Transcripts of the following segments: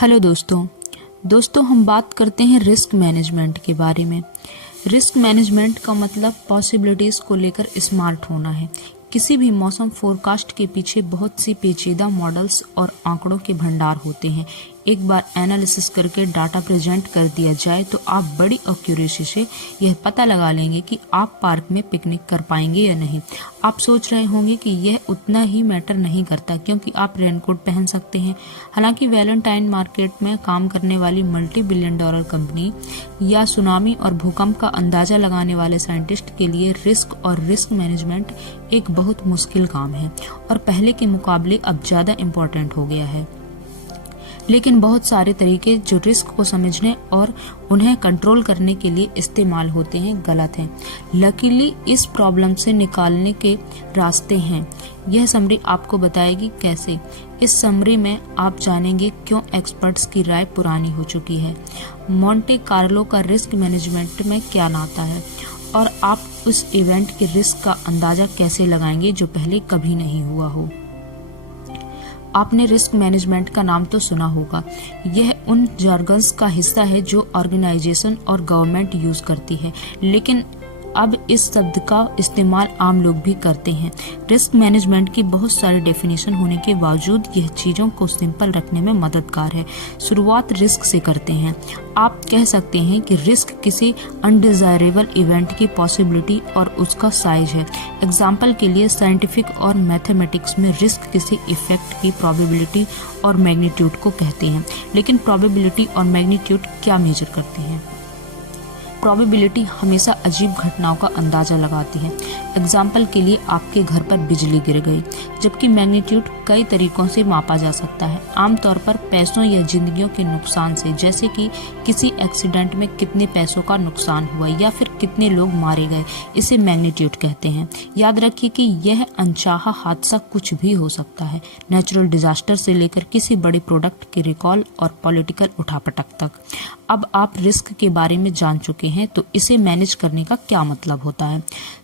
Hello दोस्तों हम बात करते हैं रिस्क मैनेजमेंट के बारे में। रिस्क मैनेजमेंट का मतलब पॉसिबिलिटीज़ को लेकर स्मार्ट होना है। किसी भी मौसम फोरकास्ट के पीछे बहुत सी पेचीदा मॉडल्स और आंकड़ों के भंडार होते हैं। एक बार एनालिसिस करके डाटा प्रेजेंट कर दिया जाए तो आप बड़ी एक्यूरेसी से यह पता लगा लेंगे कि आप पार्क में पिकनिक कर पाएंगे या नहीं। आप सोच रहे होंगे कि यह उतना ही मैटर नहीं करता क्योंकि आप रेनकोट पहन सकते हैं। हालांकि वैलेंटाइन मार्केट में काम करने वाली $multi-billion कंपनी या सुनामी और भूकंप का अंदाजा लगाने वाले साइंटिस्ट के लिए रिस्क और रिस्क मैनेजमेंट एक बहुत मुश्किल काम है और पहले के मुकाबले अब ज्यादा इम्पोर्टेंट हो गया है। लेकिन बहुत सारे तरीके जो रिस्क को समझने और उन्हें कंट्रोल करने के लिए इस्तेमाल होते हैं गलत हैं। लकीली इस प्रॉब्लम से निकालने के रास्ते हैं। यह समरी आपको बताएगी कैसे। इस समरी में आप जानेंगे क्यों एक्सपर्ट्स की राय पुरानी हो चुकी है, मोंटे कार्लो का रिस्क मैनेजमेंट में क्या नाता है और आप उस इवेंट के रिस्क का अंदाजा कैसे लगाएंगे जो पहले कभी नहीं हुआ हो। आपने रिस्क मैनेजमेंट का नाम तो सुना होगा। यह उन जार्गन्स का हिस्सा है जो ऑर्गेनाइजेशन और गवर्नमेंट यूज करती है, लेकिन अब इस शब्द का इस्तेमाल आम लोग भी करते हैं। रिस्क मैनेजमेंट की बहुत सारी डेफिनेशन होने के बावजूद यह चीजों को सिंपल रखने में मददगार है। शुरुआत रिस्क से करते हैं। आप कह सकते हैं कि रिस्क किसी अनडिजायरेबल इवेंट की पॉसिबिलिटी और उसका साइज है। एग्जाम्पल के लिए साइंटिफिक और मैथमेटिक्स में रिस्क किसी इफेक्ट की प्रोबेबिलिटी और मैग्नीट्यूड को कहते हैं। लेकिन प्रोबेबिलिटी और मैग्नीट्यूड क्या मेजर करते हैं? प्रोबेबिलिटी हमेशा अजीब घटनाओं का अंदाजा लगाती है। एग्जाम्पल के लिए आपके घर पर बिजली गिर गई, जबकि मैग्नीट्यूड कई तरीकों से मापा जा सकता है। आमतौर पर पैसों या जिंदगियों के नुकसान से, जैसे कि किसी एक्सीडेंट में कितने पैसों का नुकसान हुआ या फिर कितने लोग मारे गए, इसे मैग्नीट्यूड कहते हैं। याद रखिए कि यह अनचाहा हादसा कुछ भी हो सकता है, नेचुरल डिजास्टर से लेकर किसी बड़े प्रोडक्ट के रिकॉल और पॉलिटिकल उठापटक तक। अब आप रिस्क के बारे में जान चुके हैं तो इसे मैनेज करने का क्या मतलब होता है।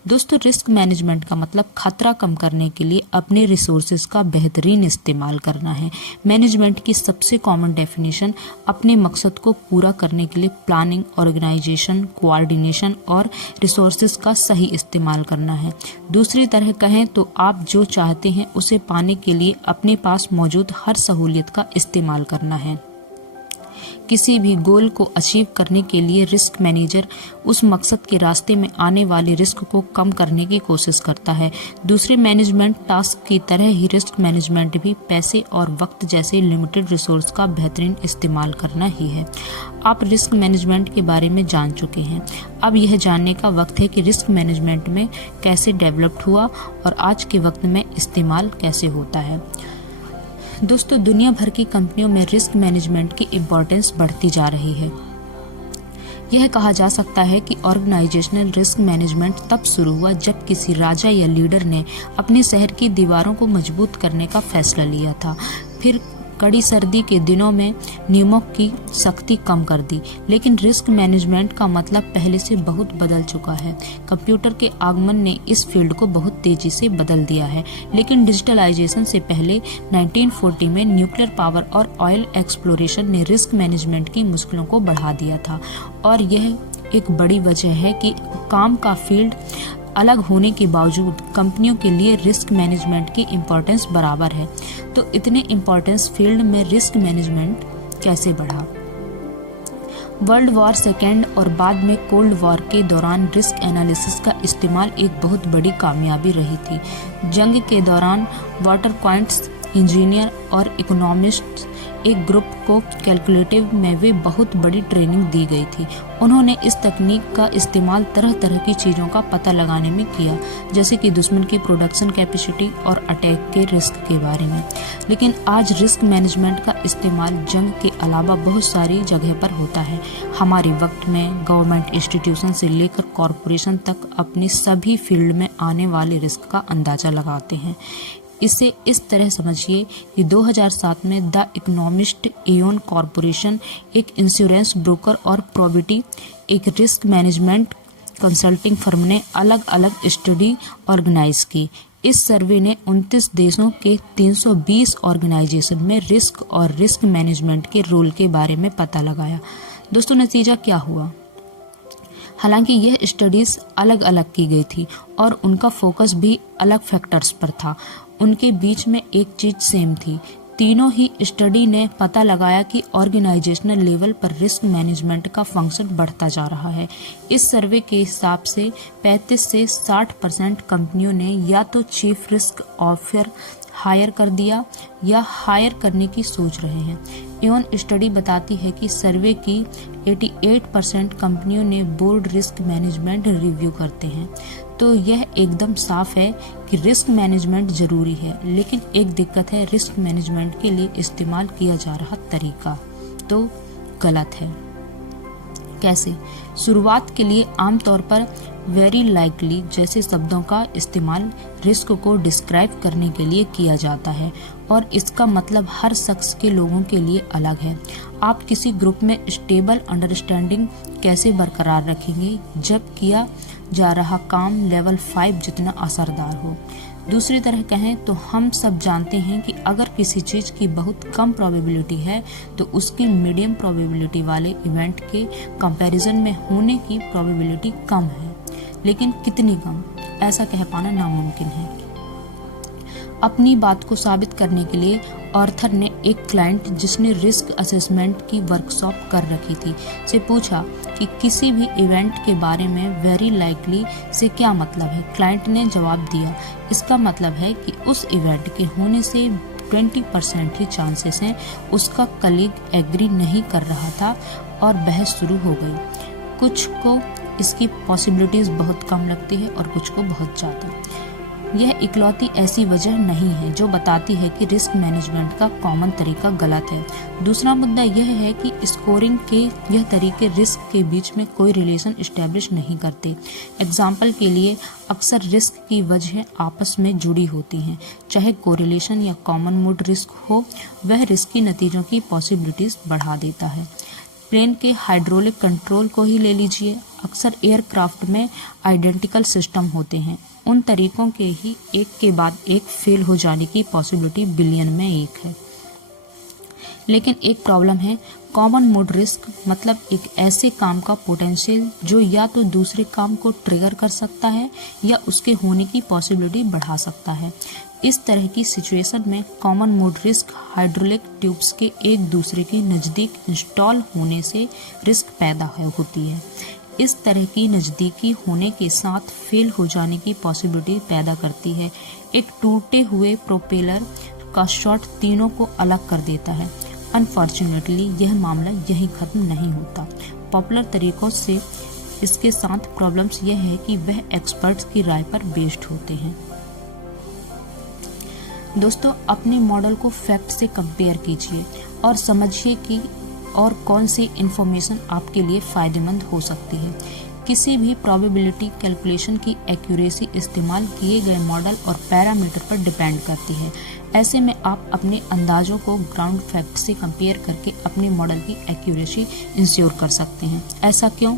दोस्तों, रिस्क मैनेजमेंट का मतलब खतरा कम करने के लिए अपने रिसोर्सेज का बेहतरीन इस्तेमाल करना है। मैनेजमेंट की सबसे कॉमन डेफिनेशन अपने मकसद को पूरा करने के लिए प्लानिंग, ऑर्गेनाइजेशन, कोऑर्डिनेशन और रिसोर्सेज का सही इस्तेमाल करना है। दूसरी तरह कहें तो आप जो चाहते हैं उसे पाने के लिए अपने पास मौजूद हर सहूलियत का इस्तेमाल करना है। किसी भी गोल को अचीव करने के लिए रिस्क मैनेजर उस मकसद के रास्ते में आने वाले रिस्क को कम करने की कोशिश करता है। दूसरे मैनेजमेंट टास्क की तरह ही रिस्क मैनेजमेंट भी पैसे और वक्त जैसे लिमिटेड रिसोर्स का बेहतरीन इस्तेमाल करना ही है। आप रिस्क मैनेजमेंट के बारे में जान चुके हैं। अब यह जानने का वक्त है कि रिस्क मैनेजमेंट में कैसे डेवलप्ड हुआ और आज के वक्त में इस्तेमाल कैसे होता है। दोस्तों, दुनिया भर की कंपनियों में रिस्क मैनेजमेंट की इम्पोर्टेंस बढ़ती जा रही है। यह कहा जा सकता है कि ऑर्गेनाइजेशनल रिस्क मैनेजमेंट तब शुरू हुआ जब किसी राजा या लीडर ने अपने शहर की दीवारों को मजबूत करने का फैसला लिया था। फिर कड़ी सर्दी के दिनों में नियमों की सख्ती कम कर दी। लेकिन रिस्क मैनेजमेंट का मतलब पहले से बहुत बदल चुका है। कंप्यूटर के आगमन ने इस फील्ड को बहुत तेजी से बदल दिया है। लेकिन डिजिटलाइजेशन से पहले 1940 में न्यूक्लियर पावर और ऑयल एक्सप्लोरेशन ने रिस्क मैनेजमेंट की मुश्किलों को बढ़ा दिया था और यह एक बड़ी वजह है कि काम का फील्ड अलग होने के बावजूद कंपनियों के लिए रिस्क मैनेजमेंट की इम्पोर्टेंस बराबर है। तो इतने इम्पोर्टेंस फील्ड में रिस्क मैनेजमेंट कैसे बढ़ा? वर्ल्ड वॉर सेकेंड और बाद में कोल्ड वॉर के दौरान रिस्क एनालिसिस का इस्तेमाल एक बहुत बड़ी कामयाबी रही थी। जंग के दौरान वाटर पॉइंट्स इंजीनियर और इकोनॉमिस्ट एक ग्रुप को कैलकुलेटिव में वे बहुत बड़ी ट्रेनिंग दी गई थी। उन्होंने इस तकनीक का इस्तेमाल तरह तरह की चीज़ों का पता लगाने में किया, जैसे कि दुश्मन की प्रोडक्शन कैपेसिटी और अटैक के रिस्क के बारे में। लेकिन आज रिस्क मैनेजमेंट का इस्तेमाल जंग के अलावा बहुत सारी जगह पर होता है। हमारे वक्त में गवर्नमेंट इंस्टीट्यूशन से लेकर कॉरपोरेशन तक अपने सभी फील्ड में आने वाले रिस्क का अंदाजा लगाते हैं। इसे इस तरह समझिए कि 2007 में द इकोनॉमिस्ट, एओन कॉरपोरेशन, एक इंश्योरेंस ब्रोकर और प्रोबिटी, एक रिस्क मैनेजमेंट कंसल्टिंग फर्म ने अलग अलग स्टडी ऑर्गेनाइज की। इस सर्वे ने 29 देशों के 320 ऑर्गेनाइजेशन में रिस्क और रिस्क मैनेजमेंट के रोल के बारे में पता लगाया। दोस्तों, नतीजा क्या हुआ? हालांकि यह स्टडीज अलग अलग की गई थी और उनका फोकस भी अलग फैक्टर्स पर था, उनके बीच में एक चीज सेम थी। तीनों ही स्टडी ने पता लगाया कि ऑर्गेनाइजेशनल लेवल पर रिस्क मैनेजमेंट का फंक्शन बढ़ता जा रहा है। इस सर्वे के हिसाब से 35 से 60% कंपनियों ने या तो चीफ रिस्क ऑफिसर हायर कर दिया या हायर करने की सोच रहे हैं। एवं स्टडी बताती है कि सर्वे की 88% कंपनियों ने बोर्ड रिस्क मैनेजमेंट रिव्यू करते हैं। तो यह एकदम साफ है कि रिस्क मैनेजमेंट जरूरी है, लेकिन एक दिक्कत है, रिस्क मैनेजमेंट के लिए इस्तेमाल किया जा रहा तरीका तो गलत है। कैसे? शुरुआत के लिए आमतौर पर वेरी लाइकली जैसे शब्दों का इस्तेमाल रिस्क को डिस्क्राइब करने के लिए किया जाता है और इसका मतलब हर शख्स के लोगों के लिए अलग है। आप किसी ग्रुप में स्टेबल अंडरस्टैंडिंग कैसे बरकरार रखेंगे जब किया जा रहा काम लेवल 5 जितना असरदार हो? दूसरी तरह कहें तो हम सब जानते हैं कि अगर किसी चीज की बहुत कम प्रोबेबिलिटी है तो उसके मीडियम प्रोबेबिलिटी वाले इवेंट के कंपैरिजन में होने की प्रोबेबिलिटी कम है, लेकिन कितनी कम, ऐसा कह पाना नामुमकिन है। अपनी बात को साबित करने के लिए ऑर्थर ने एक क्लाइंट जिसने रिस्क असेसमेंट की वर्कशॉप कर रखी थी से पूछा कि किसी भी इवेंट के बारे में वेरी लाइकली से क्या मतलब है। क्लाइंट ने जवाब दिया, इसका मतलब है कि उस इवेंट के होने से 20% ही चांसेस हैं। उसका कलीग एग्री नहीं कर रहा था और बहस शुरू हो गई। कुछ को इसकी पॉसिबिलिटीज बहुत कम लगती है और कुछ को बहुत ज़्यादा। यह इकलौती ऐसी वजह नहीं है जो बताती है कि रिस्क मैनेजमेंट का कॉमन तरीका गलत है। दूसरा मुद्दा यह है कि स्कोरिंग के यह तरीके रिस्क के बीच में कोई रिलेशन एस्टेब्लिश नहीं करते। एग्जाम्पल के लिए अक्सर रिस्क की वजह आपस में जुड़ी होती हैं, चाहे कोरिलेशन या कॉमन मोड रिस्क हो, वह रिस्की नतीजों की पॉसिबिलिटीज बढ़ा देता है। प्लेन के हाइड्रोलिक कंट्रोल को ही ले लीजिए, अक्सर एयरक्राफ्ट में आइडेंटिकल सिस्टम होते हैं, उन तरीकों के ही एक के बाद एक फेल हो जाने की पॉसिबिलिटी बिलियन में एक है। लेकिन एक प्रॉब्लम है, कॉमन मोड रिस्क मतलब एक ऐसे काम का पोटेंशियल जो या तो दूसरे काम को ट्रिगर कर सकता है या उसके होने की पॉसिबिलिटी बढ़ा सकता है। इस तरह की सिचुएशन में common mode risk hydraulic tubes के एक दूसरे के नज़दीक इंस्टॉल होने से रिस्क पैदा होती है। इस तरह की नज़दीकी होने के साथ फेल हो जाने की पॉसिबिलिटी पैदा करती है। एक टूटे हुए प्रोपेलर का शॉट तीनों को अलग कर देता है। अनफॉर्चुनेटली यह मामला यहीं खत्म नहीं होता। पॉपुलर तरीकों से इसके साथ प्रॉब्लम्स यह है कि वह एक्सपर्ट्स की राय पर बेस्ड होते हैं। दोस्तों, अपने मॉडल को फैक्ट से कंपेयर कीजिए और समझिए कि और कौन सी इंफॉर्मेशन आपके लिए फ़ायदेमंद हो सकती है। किसी भी प्रोबेबिलिटी कैलकुलेशन की एक्यूरेसी इस्तेमाल किए गए मॉडल और पैरामीटर पर डिपेंड करती है। ऐसे में आप अपने अंदाजों को ग्राउंड फैक्ट से कंपेयर करके अपने मॉडल की एक्यूरेसी इंश्योर कर सकते हैं। ऐसा क्यों?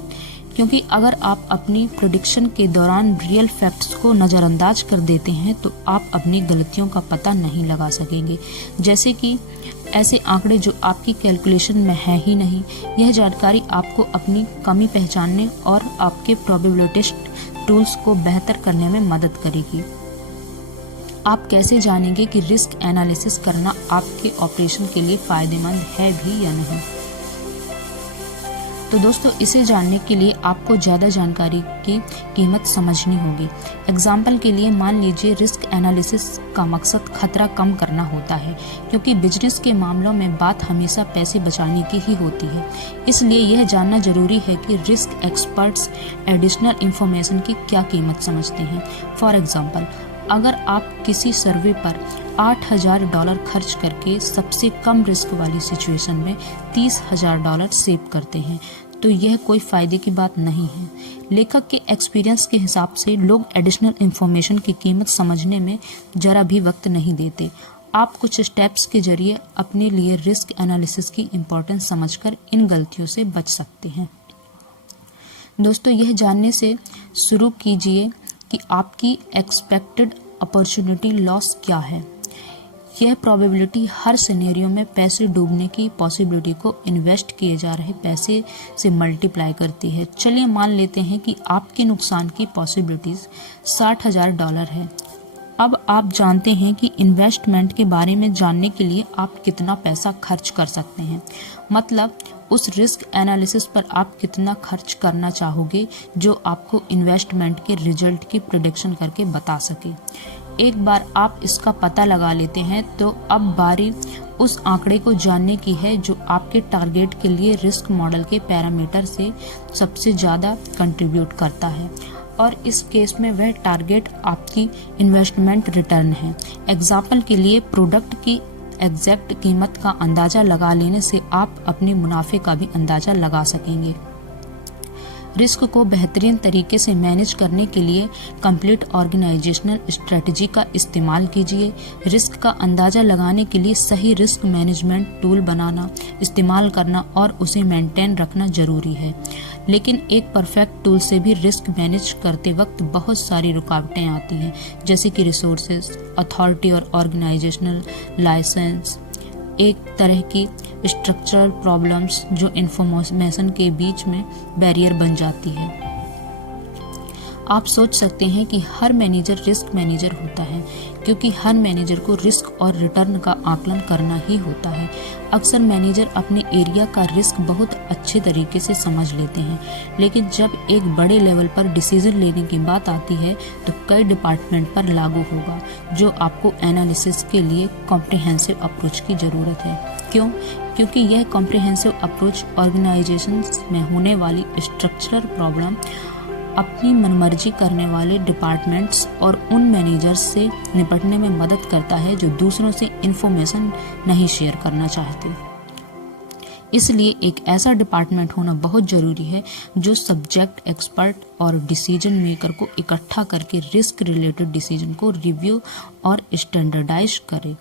क्योंकि अगर आप अपनी प्रेडिक्शन के दौरान रियल फैक्ट्स को नज़रअंदाज कर देते हैं तो आप अपनी गलतियों का पता नहीं लगा सकेंगे, जैसे कि ऐसे आंकड़े जो आपकी कैलकुलेशन में है ही नहीं। यह जानकारी आपको अपनी कमी पहचानने और आपके प्रोबेबिलिटिस्ट टूल्स को बेहतर करने में मदद करेगी। आप कैसे जानेंगे कि रिस्क एनालिसिस करना आपके ऑपरेशन के लिए फ़ायदेमंद है भी या नहीं? तो दोस्तों, इसे जानने के लिए आपको ज़्यादा जानकारी की कीमत समझनी होगी। एग्जाम्पल के लिए मान लीजिए रिस्क एनालिसिस का मकसद खतरा कम करना होता है, क्योंकि बिजनेस के मामलों में बात हमेशा पैसे बचाने की ही होती है। इसलिए यह जानना जरूरी है कि रिस्क एक्सपर्ट्स एडिशनल इंफॉर्मेशन की क्या कीमत समझते हैं। फॉर एग्जाम्पल, अगर आप किसी सर्वे पर $8,000 खर्च करके सबसे कम रिस्क वाली सिचुएशन में $30,000 सेव करते हैं तो यह कोई फायदे की बात नहीं है। लेखक के एक्सपीरियंस के हिसाब से लोग एडिशनल इंफॉर्मेशन की कीमत समझने में जरा भी वक्त नहीं देते। आप कुछ स्टेप्स के जरिए अपने लिए रिस्क एनालिसिस की इम्पोर्टेंस समझकर इन गलतियों से बच सकते हैं। दोस्तों, यह जानने से शुरू कीजिए कि आपकी एक्सपेक्टेड अपॉर्चुनिटी लॉस क्या है? यह प्रोबेबिलिटी हर सिनेरियो में पैसे डूबने की पॉसिबिलिटी को इन्वेस्ट किए जा रहे पैसे से मल्टीप्लाई करती है। चलिए मान लेते हैं कि आपके नुकसान की पॉसिबिलिटीज $60,000 है। अब आप जानते हैं कि इन्वेस्टमेंट के बारे में जानने के लिए आप कितना पैसा खर्च कर सकते हैं, मतलब उस रिस्क एनालिसिस पर आप कितना खर्च करना चाहोगे जो आपको इन्वेस्टमेंट के रिजल्ट की प्रेडिक्शन करके बता सके। एक बार आप इसका पता लगा लेते हैं तो अब बारी उस आंकड़े को जानने की है जो आपके टारगेट के लिए रिस्क मॉडल के पैरामीटर से सबसे ज़्यादा कंट्रीब्यूट करता है, और इस केस में वह टारगेट आपकी इन्वेस्टमेंट रिटर्न है। एग्जाम्पल के लिए प्रोडक्ट की एग्जैक्ट कीमत का अंदाज़ा लगा लेने से आप अपने मुनाफे का भी अंदाज़ा लगा सकेंगे। रिस्क को बेहतरीन तरीके से मैनेज करने के लिए कंप्लीट ऑर्गेनाइजेशनल स्ट्रेटजी का इस्तेमाल कीजिए। रिस्क का अंदाज़ा लगाने के लिए सही रिस्क मैनेजमेंट टूल बनाना, इस्तेमाल करना और उसे मेंटेन रखना जरूरी है। लेकिन एक परफेक्ट टूल से भी रिस्क मैनेज करते वक्त बहुत सारी रुकावटें आती हैं, जैसे कि रिसोर्सेज, अथॉरिटी और ऑर्गेनाइजेशनल लाइसेंस, एक तरह की स्ट्रक्चरल प्रॉब्लम्स जो इन्फॉर्मेशन के बीच में बैरियर बन जाती है। आप सोच सकते हैं कि हर मैनेजर रिस्क मैनेजर होता है, क्योंकि हर मैनेजर को रिस्क और रिटर्न का आकलन करना ही होता है। अक्सर मैनेजर अपने एरिया का रिस्क बहुत अच्छे तरीके से समझ लेते हैं, लेकिन जब एक बड़े लेवल पर डिसीजन लेने की बात आती है तो कई डिपार्टमेंट पर लागू होगा, जो आपको एनालिसिस के लिए कॉम्प्रिहेंसिव अप्रोच की ज़रूरत है। क्यों? क्योंकि यह कॉम्प्रिहेंसिव अप्रोच ऑर्गेनाइजेशंस में होने वाली स्ट्रक्चरल प्रॉब्लम, अपनी मनमर्जी करने वाले डिपार्टमेंट्स और उन मैनेजर्स से निपटने में मदद करता है जो दूसरों से इंफॉर्मेशन नहीं शेयर करना चाहते। इसलिए एक ऐसा डिपार्टमेंट होना बहुत ज़रूरी है जो सब्जेक्ट एक्सपर्ट और डिसीजन मेकर को इकट्ठा करके रिस्क रिलेटेड डिसीजन को रिव्यू और स्टैंडर्डाइज करे,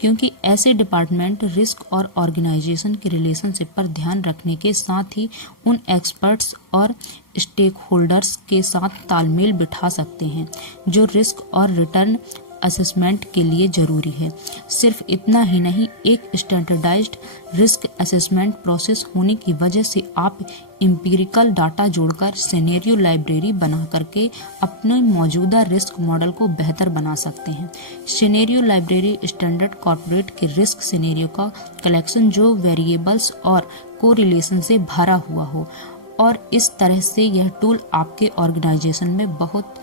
क्योंकि ऐसे डिपार्टमेंट रिस्क और ऑर्गेनाइजेशन के रिलेशनशिप पर ध्यान रखने के साथ ही उन एक्सपर्ट्स और स्टेक होल्डर्स के साथ तालमेल बिठा सकते हैं जो रिस्क और रिटर्न असेसमेंट के लिए जरूरी है। सिर्फ इतना ही नहीं, एक स्टैंडर्डाइज्ड रिस्क असेसमेंट प्रोसेस होने की वजह से आप एम्पिरिकल डाटा जोड़कर सिनेरियो लाइब्रेरी बना करके अपने मौजूदा रिस्क मॉडल को बेहतर बना सकते हैं। सिनेरियो लाइब्रेरी स्टैंडर्ड कॉर्पोरेट के रिस्क सिनेरियो का कलेक्शन जो वेरिएबल्स और कोरिलेशन से भरा हुआ हो, और इस तरह से यह टूल आपके ऑर्गेनाइजेशन में बहुत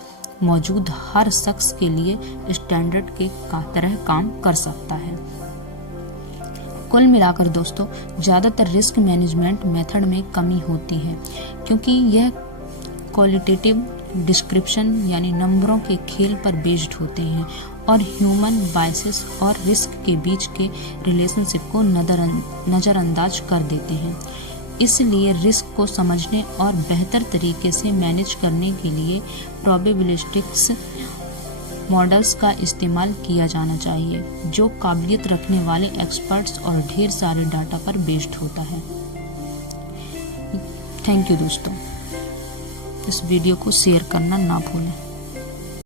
मौजूद हर शख्स के लिए स्टैंडर्ड के तरह काम कर सकता है। कुल मिलाकर दोस्तों, ज़्यादातर रिस्क मैनेजमेंट मेथड में कमी होती है, क्योंकि यह क्वालिटेटिव डिस्क्रिप्शन यानी नंबरों के खेल पर बेस्ड होते हैं और ह्यूमन बायसेस और रिस्क के बीच के रिलेशनशिप को नज़रअंदाज कर देते हैं। इसलिए रिस्क को समझने और बेहतर तरीके से मैनेज करने के लिए प्रोबेबिलिस्टिक्स मॉडल्स का इस्तेमाल किया जाना चाहिए, जो काबिलियत रखने वाले एक्सपर्ट्स और ढेर सारे डाटा पर बेस्ड होता है। थैंक यू दोस्तों, इस वीडियो को शेयर करना ना भूलें।